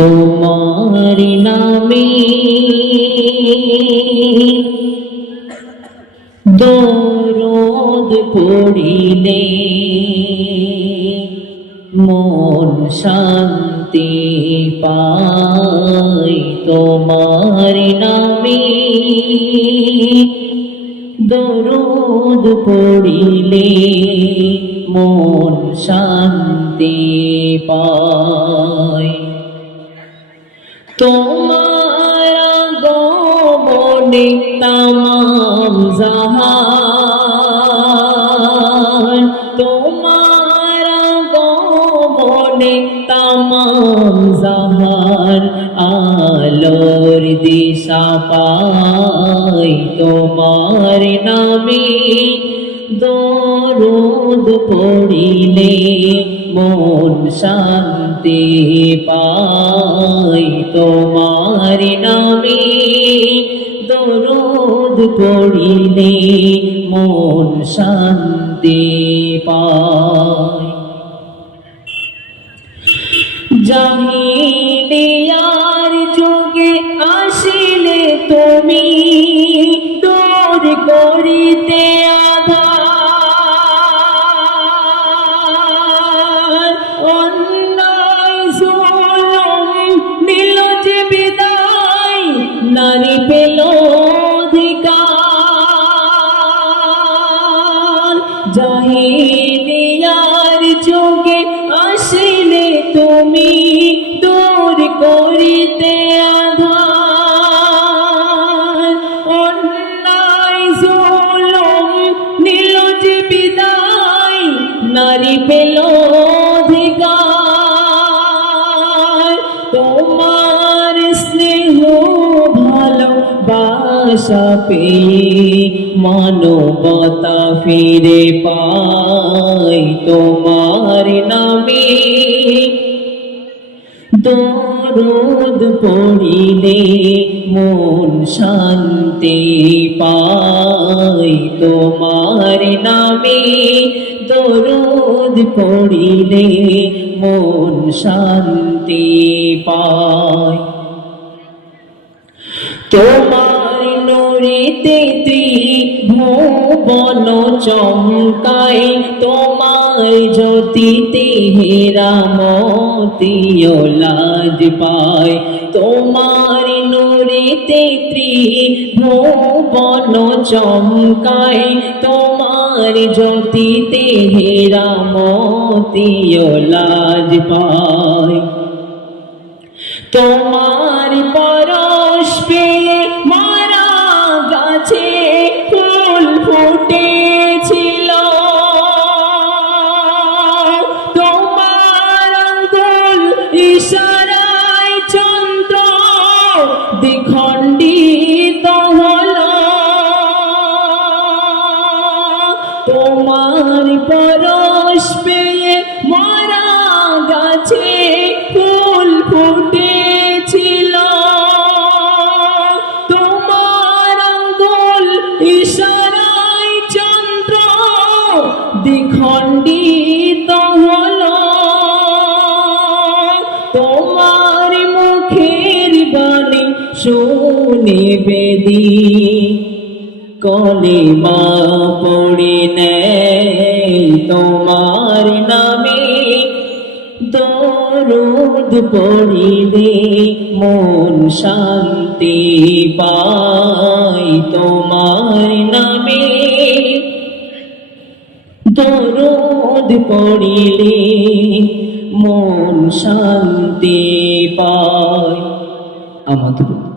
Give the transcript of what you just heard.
তোমার নামে দরদ পড়িলে মন শান্তি পাই তোমার নামে দরদ পড়িলে মন শান্তি পায় তোমার গমনে তামাম জাহান। তোমার গমনে তামাম জাহান। আলোর দিশা পাই তোমার নামে। দরুদ পড়িলে মন শান্তি পাই তোমার নামে। দরুদ পড়িলে মন শান্তি পায়। জাহিলিয়ার যুগে আসিলে তুমি, দূর করিতে জাহিলিয়ার যুগে আসিলে তুমি দূর করিতে আধার। অন্যায়, জুলুম নিল যে বিদায়, নারী পেল অধিকার। তোমার স্নেহ ভালোবাসা পেয়ে মানবতা ফিরে পাই তোমার নামে। দরুদ পড়িলে মন শান্তি পাই তোমার নামে। দরুদ পড়িলে মন শান্তি পায় তোমার নরিতে ভুবন চমকাই তোমার জ্যোতিতে হেরা মতিও লাজ পায়, তোমার নরিতে ভুবন চমকাই তোমার জ্যোতিতে হেরা মতিও লাজ পায়, তোমার তোমার পরশ পেয়ে মারা গাছে ফুল ফুটেছিল। তোমার আঙ্গুল ইশারায় চন্দ্র, দ্বিখণ্ডিত তোমার মুখের বাণী শুনে বেদি। কলে মা পড়ে নেয় তোমার নামে দরুদ পড়িলে মন শান্তি পাই তোমার নামে। দরুদ পড়িলে মন শান্তি পায় আমাদের